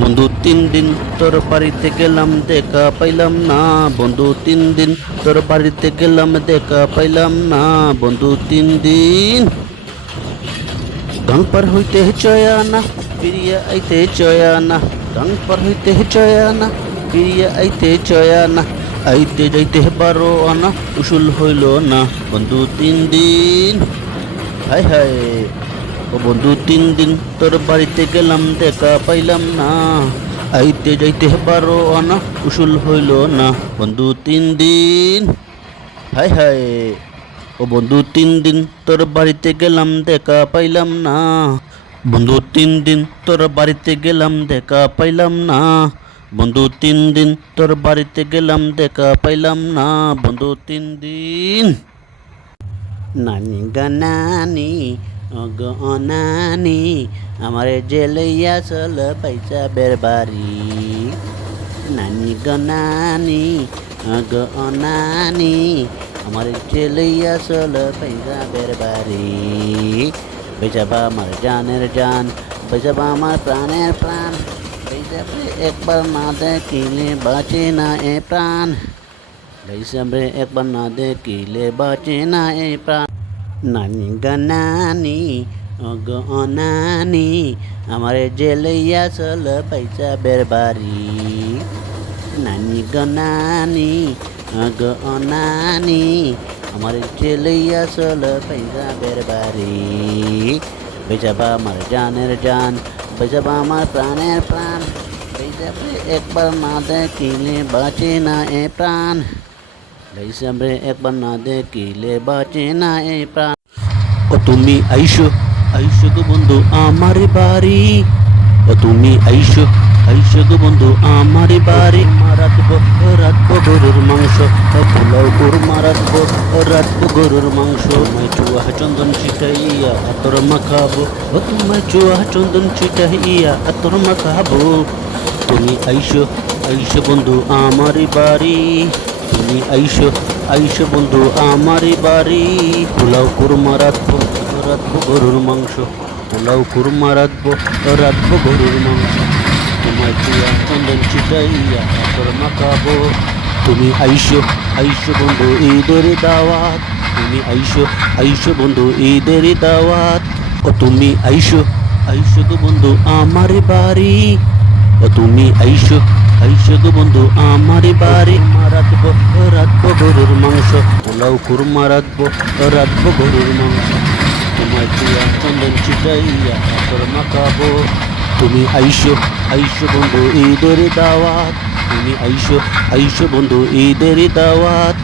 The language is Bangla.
বন্ধু, তিন দিন তোর বাড়িতে গেলাম, দেখা পাইলাম না। বন্ধু, তিন দিন তোর বাড়িতে গেলাম, দেখা পাইলাম না। বন্ধু, তিন দিন গাং পার হইতে চয়া না, ফিরিয়া আইতে চয়া না। গাং পার হইতে চয়া না, ফিরিয়া আইতে চয়া না। আইতে যাইতে বারো আনা, উসুল হইল না। বন্ধু, তিন দিন, হায় হায়। ও বন্ধু, তিন দিন তোর বাড়িতে গেলাম, দেখা পাইলাম না। আইতে যাইতে বারো আনা উসুল হইল না। বন্ধু, তিন দিন। হায় হায়। ও বন্ধু, তিন দিন তোর বাড়িতে গেলাম, দেখা পাইলাম না। বন্ধু, তিন দিন তোর বাড়িতে গেলাম, দেখা পাইলাম না। বন্ধু, তিন দিন তোর বাড়িতে গেলাম, দেখা পাইলাম না। বন্ধু, তিন দিন। নানি অগ অনানি, আমার জেলইয়া চল পয়সা বের বাড়ি। নানি গনানি অগ অনানি, আমার জেলইয়া চল পয়সা বের বাড়ি। বেজাবা আমার জানের জান বেজাবা আমার প্রাণের প্রাণ। বেজাবে একবার না দেখিলে বাঁচে না এ প্রাণ। রে একবার না দেখিলে বাঁচে না এ প্রাণ। নানি গানানি অগ অনানি আমার জেলইয়া চল পয়সা বের বাড়ি। নানি গনানি অগ অনানি আমার জেলইয়া চল পয়সা বের বাড়ি। বেজাবা আমার জানের জান বেজাবা আমার প্রাণের প্রাণ বেজাবে একবার না দেখিলে বাঁচে না এ প্রাণ। রে একবার না দেখিলে বাঁচে না এ প্রাণ ও তুমি আইসো আইসো গো বন্ধু আমার বাড়ি ও তুমি আইসো আইসো গো বন্ধু আমার বাড়ি রাখব রাখব গরুর মাংস পোলাও কুরমা রাখব রাখব গরুর মাংস তোমায় চুয়া চন্দন ছিটাইয়া আতর মাখাবো ও তোমায় চুয়া চন্দন ছিটাইয়া আতর মাখাবো তুমি আইসো আইসো বন্ধু আমার বাড়ি তুমি আইসো আইসো বন্ধু আমার বাড়ি। পোলাও কুরমা রাখব রাখব গরুর মাংস। পোলাও কুরমা রাখব রাখব গরুর মাংস। তোমার চুয়া চন্দন চিটাইয়া তোর মাখাবো। তুমি আইসো আইসো বন্ধু, ঈদের দাওয়াত। তুমি আইসো আইসো বন্ধু, ঈদের দাওয়াত। ও তুমি আইসো আইসো গো বন্ধু, আমার বাড়ি। ও তুমি আইসো আইসো গো বন্ধু, আমার বাড়ি। রাখব গরুর মাংস, পোলাও কুরমা রাখব রাখব গরুর মাংস। তোমার চুয়া চন্দন চিটাইয়া কাপড় মাখাবো? তুমি আইসো আইসো বন্ধু, ঈদের দাওয়াত। তুমি আইসো আইসো বন্ধু, ঈদের দাওয়াত।